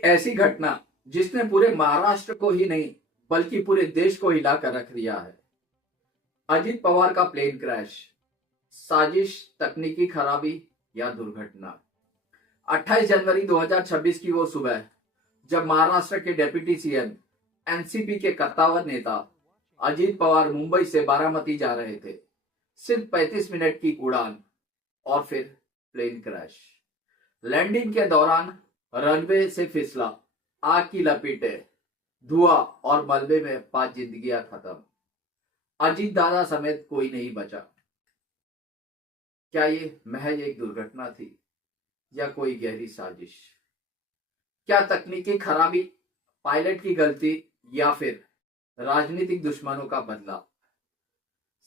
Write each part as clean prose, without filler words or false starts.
एक ऐसी घटना जिसने पूरे महाराष्ट्र को ही नहीं बल्कि पूरे देश को हिलाकर रख दिया है। अजित पवार का प्लेन क्रैश, साजिश, तकनीकी खराबी या दुर्घटना। 28 जनवरी 2026 की वो सुबह जब महाराष्ट्र के डिप्टी सीएम एनसीपी के कद्दावर नेता अजित पवार मुंबई से बारामती जा रहे थे। सिर्फ 35 मिनट की उड़ान और फिर प्लेन क्रैश। लैंडिंग के दौरान रनवे से फिसला, आग की लपेटें, धुआं और मलबे में 5 जिंदगियां खत्म। अजीत दादा समेत कोई नहीं बचा। क्या ये महज एक दुर्घटना थी या कोई गहरी साजिश? क्या तकनीकी खराबी, पायलट की गलती या फिर राजनीतिक दुश्मनों का बदला?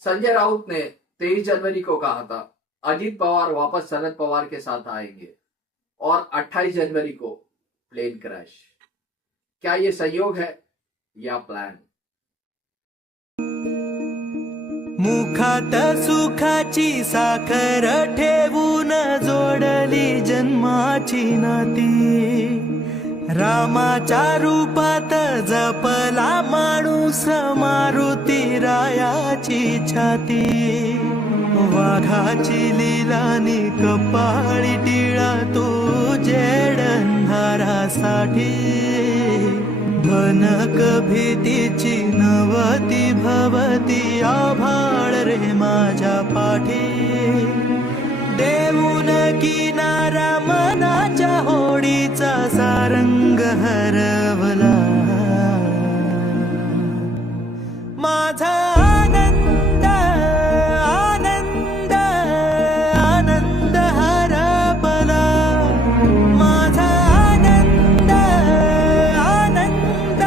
संजय राउत ने 23 जनवरी को कहा था अजीत पवार वापस शरद पवार के साथ आएंगे और 28 जनवरी को प्लेन क्रैश। क्या ये संयोग है या प्लान? मुखात सुखाची साखर ठेवून जोडली जन्माची नाती, रामाच्या रूपात जपला माणूस मारुती रायाची छाती। वाघाची लीलानी कपाळी टिळा तू जेड अंधारासाठी, भनक भीतीची नवती भवती आभाळ रे माझ्या पाठी। देऊन किनारा मनाच्या होडीचा सारंग हरवला, माझा आनंद आनंद आनंद हरपला, माझा आनंद आनंद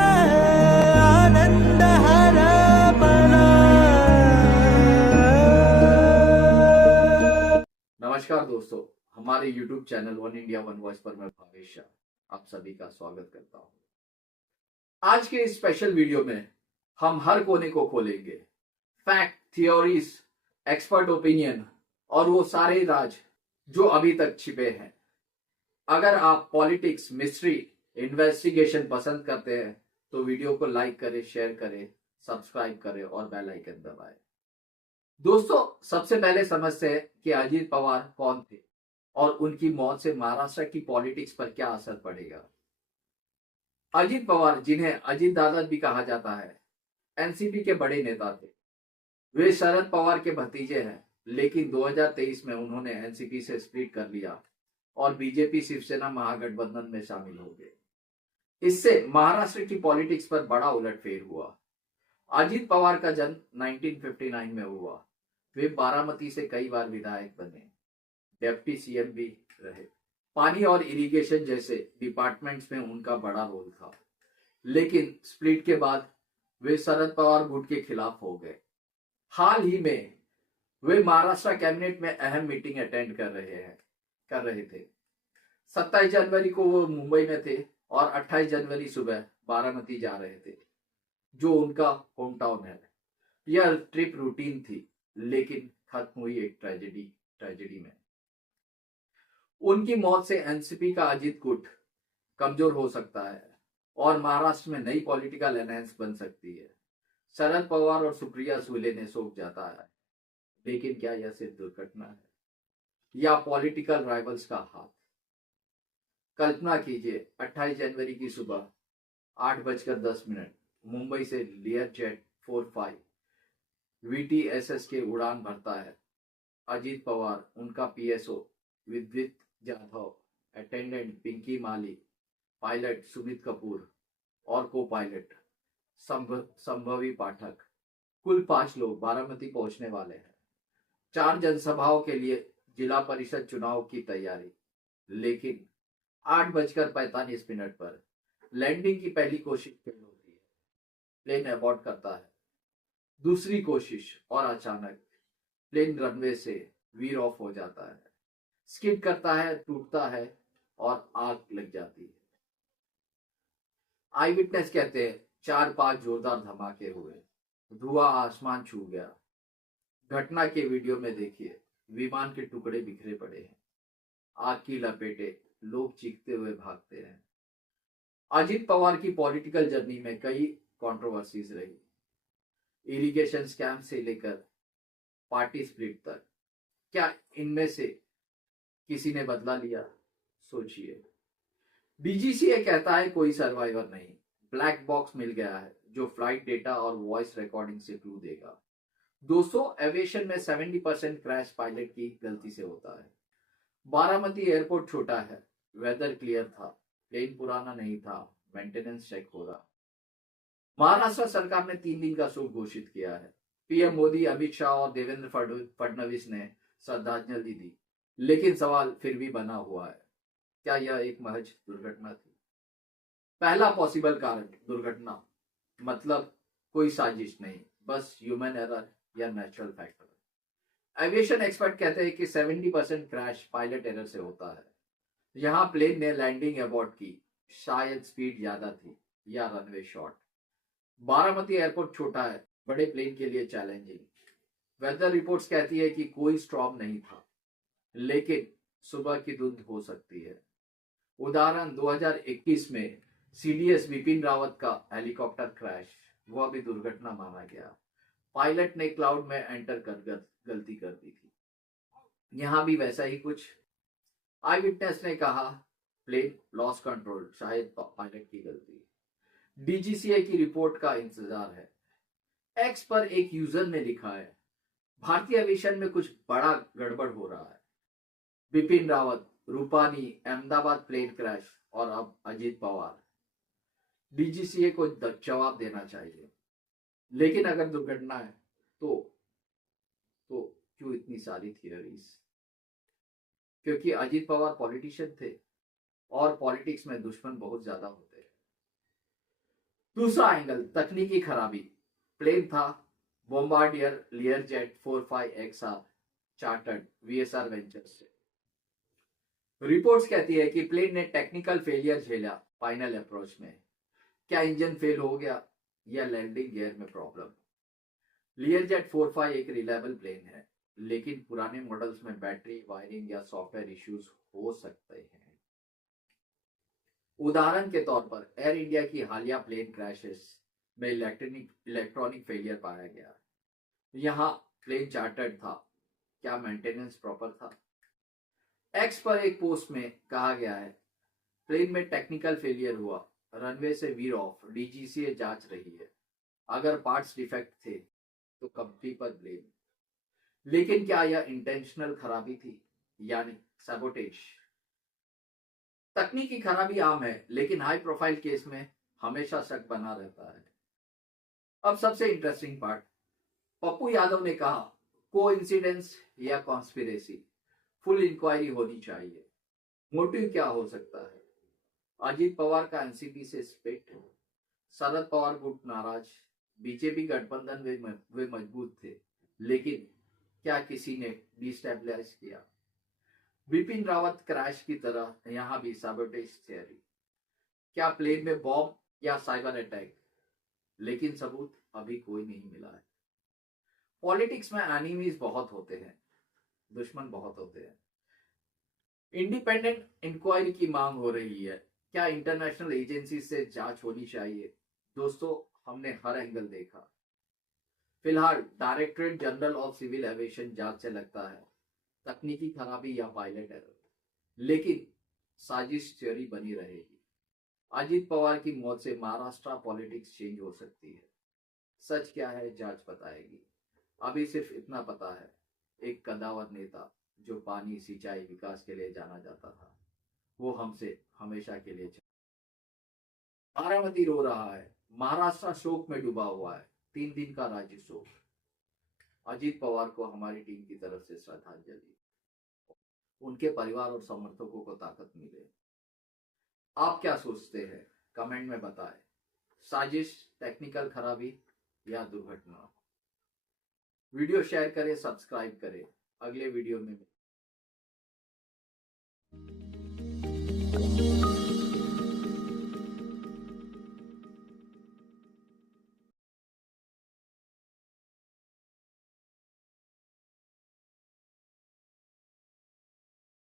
आनंद हरपला। नमस्कार दोस्तों, हमारे YouTube channel one India one voice पर मैं भावेश शाह आप सभी का स्वागत करता हूं। आज के इस स्पेशल वीडियो में हम हर कोने को खोलेंगे। फैक्ट, थियोरीज, एक्सपर्ट ओपिनियन और वो सारे राज जो अभी तक छिपे हैं। अगर आप पॉलिटिक्स, मिस्ट्री, इन्वेस्टिगेशन पसंद करते हैं तो वीडियो को लाइक करें, शेयर करें, सब्सक्राइब करें और बेल आइकन दबाएं। दोस्तों, सबसे पहले समझते हैं कि अजित पवार कौन थे और उनकी मौत से महाराष्ट्र की पॉलिटिक्स पर क्या असर पड़ेगा। अजित पवार, जिन्हें अजित दादा भी कहा जाता है, एनसीपी के बड़े नेता थे। वे शरद पवार के भतीजे हैं, लेकिन 2023 में उन्होंने एनसीपी से स्प्लिट कर लिया और बीजेपी शिवसेना महागठबंधन में शामिल हो गए। इससे महाराष्ट्र की पॉलिटिक्स पर बड़ा उलटफेर हुआ। अजित पवार का जन्म 1959 में हुआ। वे बारामती से कई बार विधायक बने, डिप्टी सीएम भी रहे। पानी और इरिगेशन जैसे डिपार्टमेंट्स में उनका बड़ा रोल था, लेकिन स्प्लिट के बाद वे शरद पवार गुट के खिलाफ हो गए। हाल ही में वे महाराष्ट्र कैबिनेट में अहम मीटिंग अटेंड कर रहे थे। 27 जनवरी को वो मुंबई में थे और 28 जनवरी सुबह बारामती जा रहे थे, जो उनका होम टाउन है। यह ट्रिप रूटीन थी, लेकिन खत्म हुई एक ट्रेजेडी में। उनकी मौत से एनसीपी का अजित गुट कमजोर हो सकता है और महाराष्ट्र में नई पॉलिटिकल अलायंस बन सकती है। शरद पवार और सुप्रिया सुले ने सौंप जाता है, लेकिन क्या यह सिर्फ दुर्घटना है या पॉलिटिकल राइवल्स का हाथ? कल्पना कीजिए, 28 जनवरी की सुबह 8:10 मुंबई से लियर जेट 45 VTSS के उड़ान भरता है अजित पवार, उनका पीएसओ विद्युत जाधव, अटेंडेंट पिंकी माली, पायलट सुमित कपूर और को पायलट संभवी पाठक। कुल 5 लोग बारामती पहुंचने वाले हैं। 4 जनसभाओं के लिए जिला परिषद चुनाव की तैयारी। लेकिन 8:45 पर लैंडिंग की पहली कोशिश फेल होती है। प्लेन अबॉर्ट करता है। दूसरी कोशिश और अचानक प्लेन रनवे से वीर ऑफ हो जाता है, स्किड करता है, टूटता है और आग लग जाती है। आई विटनेस कहते हैं 4-5 जोरदार धमाके हुए, धुआं आसमान छू गया। घटना के वीडियो में देखिए, विमान के टुकड़े बिखरे पड़े हैं, आग की लपेटे, लोग चीखते हुए भागते हैं। अजीत पवार की पॉलिटिकल जर्नी में कई कंट्रोवर्सीज रही, इरिगेशन स्कैम से लेकर पार्टी स्प्लिट तक। क्या इनमें से किसी ने बदला लिया? सोचिए। डीजीसीए कहता है कोई सर्वाइवर नहीं, ब्लैक बॉक्स मिल गया है जो फ्लाइट डेटा और वॉइस रिकॉर्डिंग से क्लू देगा। दोस्तों, एविएशन में 70% क्रैश पायलट की गलती से होता है। बारामती एयरपोर्ट छोटा है, वेदर क्लियर था, प्लेन पुराना नहीं था, मेंटेनेंस चेक हो रहा। महाराष्ट्र सरकार ने 3 दिन का शोक घोषित किया है। पीएम मोदी, अमित शाह और देवेंद्र फडणवीस ने श्रद्धांजलि दी, लेकिन सवाल फिर भी बना हुआ है, क्या यह एक महज दुर्घटना थी? पहला पॉसिबल कारण दुर्घटना, मतलब कोई साजिश नहीं, बस ह्यूमन एरर या नेचुरल फैक्टर। एविएशन एक्सपर्ट कहते हैं कि 70% क्रैश पायलट एरर से होता है। यहां प्लेन ने लैंडिंग अबॉर्ट की, शायद स्पीड ज्यादा थी या रनवे शॉर्ट। बारामती एयरपोर्ट छोटा है, बड़े प्लेन के लिए चैलेंजिंग। वेदर रिपोर्ट्स कहती है कि कोई स्टॉर्म नहीं था, लेकिन सुबह की धुंध हो सकती है। उदाहरण 2021 में सीडीएस विपिन रावत का हेलीकॉप्टर क्रैश, वह भी दुर्घटना माना गया। पायलट ने क्लाउड में एंटर कर गलती कर दी थी। यहां भी वैसा ही कुछ। आई विटनेस ने कहा प्लेन लॉस कंट्रोल, शायद पायलट की गलती। डीजीसीए की रिपोर्ट का इंतजार है। एक्स पर एक यूजर ने लिखा है, भारतीय एविएशन में कुछ बड़ा गड़बड़ हो रहा है। बिपिन रावत, रूपानी, अहमदाबाद प्लेन क्रैश और अब अजीत पवार। डीजीसीए को जवाब देना चाहिए। लेकिन अगर दुर्घटना है तो क्यों इतनी सारी थियरीज? क्योंकि अजीत पवार पॉलिटिशियन थे और पॉलिटिक्स में दुश्मन बहुत ज्यादा होते हैं। दूसरा एंगल, तकनीकी खराबी। प्लेन था Bombardier Learjet 45XR chartered VSR ventures से। रिपोर्ट्स कहती है कि प्लेन ने टेक्निकल फेलियर झेला फाइनल अप्रोच में। क्या इंजन फेल हो गया या लैंडिंग गियर में प्रॉब्लम? लियरजेट 45 एक रिलायबल प्लेन है, लेकिन पुराने मॉडल्स में बैटरी, वायरिंग या सॉफ्टवेयर इश्यूज हो सकते हैं। उदाहरण के तौर पर एयर इंडिया की हालिया प्लेन क्रैशेस में इलेक्ट्रॉनिक फेलियर पाया गया। यहां प्लेन चार्टर्ड था, क्या मेंटेनेंस प्रॉपर था? एक्स पर एक पोस्ट में कहा गया है, प्लेन में टेक्निकल फेलियर हुआ, रनवे से वीर ऑफ, डीजीसीए जांच रही है। अगर पार्ट्स डिफेक्ट थे तो कंपनी पर ब्लेम। लेकिन क्या यह इंटेंशनल खराबी थी, यानी सैबोटेज? तकनीकी खराबी आम है, लेकिन हाई प्रोफाइल केस में हमेशा शक बना रहता है। अब सबसे इंटरेस्टिंग पार्ट, पप्पू यादव ने कहा कोइंसिडेंस या कॉन्स्पिरेसी, फुल इंक्वायरी होनी चाहिए। मोटिव क्या हो सकता है? अजीत पवार का एनसीपी से स्प्लिट, शरद पवार गुट नाराज, बीजेपी गठबंधन वे मजबूत थे, लेकिन क्या किसी ने डिस्टेबलाइज किया? बिपिन रावत क्रैश की तरह यहां भी सैबोटेज थियरी। क्या प्लेन में बॉम्ब या साइबर अटैक? लेकिन सबूत अभी कोई नहीं मिला है। पॉलिटिक्स में एनिमीज बहुत होते हैं, दुश्मन बहुत होते हैं। इंडिपेंडेंट इंक्वायरी की मांग हो रही है। क्या इंटरनेशनल एजेंसी से जांच होनी चाहिए? दोस्तों, हमने हर एंगल देखा। फिलहाल Directorate General of Civil Aviation जांच से लगता है तकनीकी खराबी या पायलट एरर, लेकिन साजिश थ्योरी बनी रहेगी। अजीत पवार की मौत से महाराष्ट्र पॉलिटिक्स चेंज हो सकती है। सच क्या है, जांच बताएगी। अभी सिर्फ इतना पता है, एक कदावर नेता जो पानी, सिंचाई, विकास के लिए जाना जाता था, वो हमसे हमेशा के लिए चला। बारामती रो रहा है, महाराष्ट्र शोक में डूबा हुआ है, 3 दिन का राज्य शोक। अजीत पवार को हमारी टीम की तरफ से श्रद्धांजलि। उनके परिवार और समर्थकों को ताकत मिले। आप क्या सोचते हैं, कमेंट में बताएं। साजिश, टेक्निकल खराबी या दुर्घटना? वीडियो शेयर करें, सब्सक्राइब करें। अगले वीडियो में